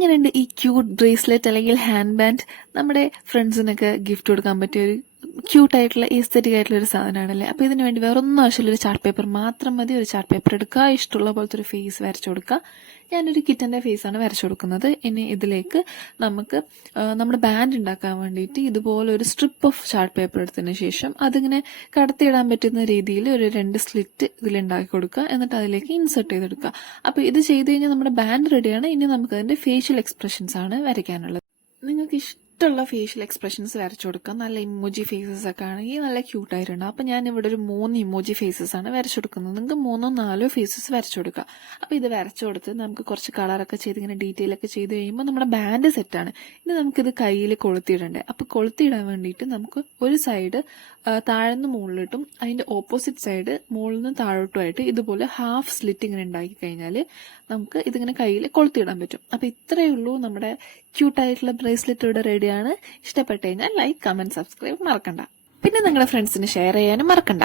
എങ്ങനെയുണ്ട് ഈ cute bracelet അല്ലെങ്കിൽ ഹാൻഡ് ബാൻഡ്? നമ്മുടെ ഫ്രണ്ട്സിനൊക്കെ ഗിഫ്റ്റ് കൊടുക്കാൻ പറ്റിയ ഒരു ക്യൂട്ടായിട്ടുള്ള എസ്തെറ്റിക് ആയിട്ടുള്ള ഒരു സാധനമാണല്ലേ. അപ്പോൾ ഇതിന് വേണ്ടി വേറെ ഒന്നും ആവശ്യമില്ല, ഒരു ചാർട്ട് പേപ്പർ മാത്രം മതി. ഒരു ചാർട്ട് പേപ്പർ എടുക്കുക, ഇഷ്ടമുള്ള പോലത്തെ ഒരു ഫേസ് വരച്ചു കൊടുക്കുക. ഞാനൊരു കിറ്റൻ്റെ ഫേസാണ് വരച്ചു കൊടുക്കുന്നത്. ഇനി ഇതിലേക്ക് നമുക്ക് നമ്മുടെ ബാൻഡ് ഉണ്ടാക്കാൻ വേണ്ടിയിട്ട് ഇതുപോലെ ഒരു സ്ട്രിപ്പ് ഓഫ് ചാർട്ട് പേപ്പർ എടുത്തതിന് ശേഷം അതിങ്ങനെ കടത്തിയിടാൻ പറ്റുന്ന രീതിയിൽ ഒരു 2 സ്ലിറ്റ് ഇതിലുണ്ടാക്കി കൊടുക്കുക. എന്നിട്ട് അതിലേക്ക് ഇൻസെർട്ട് ചെയ്തെടുക്കുക. അപ്പോൾ ഇത് ചെയ്ത് കഴിഞ്ഞാൽ നമ്മുടെ ബാൻഡ് റെഡിയാണ്. ഇനി നമുക്ക് അതിൻ്റെ ഫേഷ്യൽ എക്സ്പ്രഷൻസ് ആണ് വരയ്ക്കാനുള്ളത്. നിങ്ങൾക്ക് ഇഷ്ടമുള്ള ഫേഷ്യൽ എക്സ്പ്രഷൻസ് വരച്ചു കൊടുക്കാം. നല്ല ഇമോജി ഫേസസ് ഒക്കെ ആണെങ്കിൽ നല്ല ക്യൂട്ടായിട്ടുണ്ട്. അപ്പം ഞാൻ ഇവിടെ ഒരു 3 ഇമോജി ഫേസസ് ആണ് വരച്ചു കൊടുക്കുന്നത്. നിങ്ങൾക്ക് 3-4 ഫേസസ് വരച്ചു കൊടുക്കുക. അപ്പോൾ ഇത് വരച്ചു കൊടുത്ത് നമുക്ക് കുറച്ച് കളറൊക്കെ ചെയ്ത് ഇങ്ങനെ ഡീറ്റെയിൽ ഒക്കെ ചെയ്ത് കഴിയുമ്പോൾ നമ്മുടെ ബാൻഡ് സെറ്റാണ്. ഇനി നമുക്കിത് കയ്യിൽ കൊളുത്തിയിടണ്ടേ. അപ്പോൾ കൊളുത്തിയിടാൻ വേണ്ടിയിട്ട് നമുക്ക് ഒരു സൈഡ് താഴ്ന്ന് മുകളിലിട്ടും അതിൻ്റെ ഓപ്പോസിറ്റ് സൈഡ് മുകളിൽ നിന്ന് താഴോട്ടുമായിട്ട് ഇതുപോലെ ഹാഫ് സ്ലിറ്റ് ഇങ്ങനെ ഉണ്ടാക്കി കഴിഞ്ഞാൽ നമുക്ക് ഇതിങ്ങനെ കയ്യിൽ കൊളുത്തിയിടാൻ പറ്റും. അപ്പോൾ ഇത്രയേ ഉള്ളൂ, നമ്മുടെ ക്യൂട്ടായിട്ടുള്ള ബ്രേസ്ലെറ്റ് ഇവിടെ റെഡിയാണ്. ഇഷ്ടപ്പെട്ട് കഴിഞ്ഞാൽ ലൈക്ക്, കമന്റ്, സബ്സ്ക്രൈബ് മറക്കണ്ട. പിന്നെ നിങ്ങളുടെ ഫ്രണ്ട്സിന് ഷെയർ ചെയ്യാനും മറക്കണ്ട.